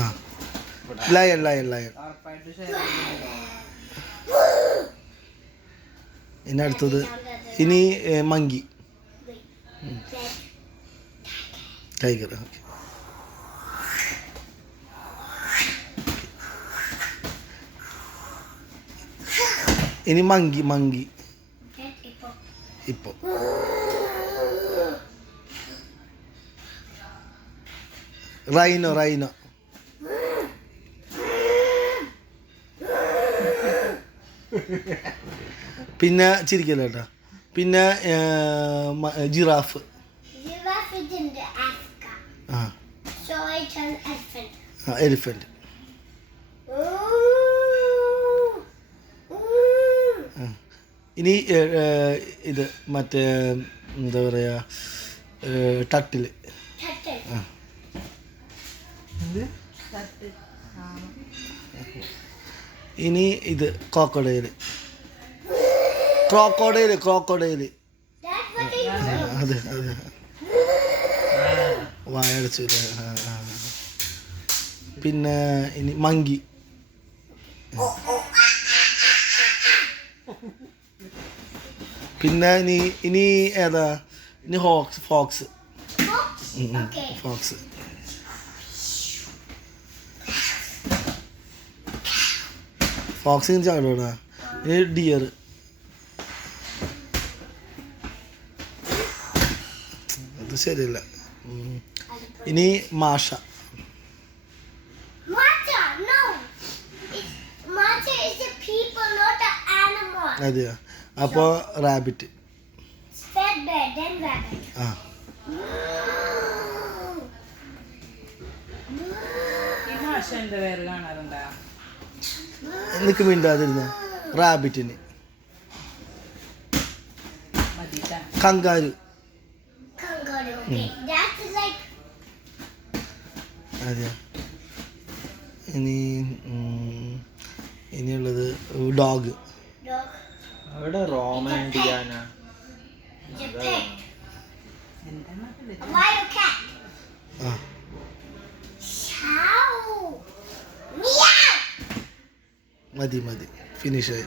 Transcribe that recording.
ആ lion lion lion. ഇനി അടുത്തത് ഇനി മങ്കി ടൈഗർ. ഓക്കെ ഇനി മങ്കി മങ്കി ഇപ്പോൾ റൈനോ റൈനോ. പിന്നെ ചിരിക്കല്ല കേട്ടോ. പിന്നെ ജിറാഫ്. ആ എലിഫന്റ്. ഇനി ഇത് മറ്റേ എന്താ പറയുക ടട്ടിൽ. ആ ഇനി ഇത് ക്രോക്കോഡൈൽ. Crocodile crocodile. അതെ അതെ വായടച്ചു. പിന്നെ ഇനി മങ്കി. പിന്നെ ഇനി ഏതാ ഇനി ഫോക്സ്. ഫോക്സ്. ഫോക്സിന് ചാടോടാ. ഇനി ഡിയർ. അത് ശരിയല്ല. ഇനി മാഷ. അതെയോ? അപ്പോൾ റാബിറ്റ്. ആ നിനക്ക് മിണ്ടാതിരുന്ന റാബിറ്റിന്. കങ്കാരു. അതെയോ? ഇനിയുള്ളത് ഡോഗ്. അവിടെ റോമാൻഡിയാന. മതി മതി ഫിനിഷായി.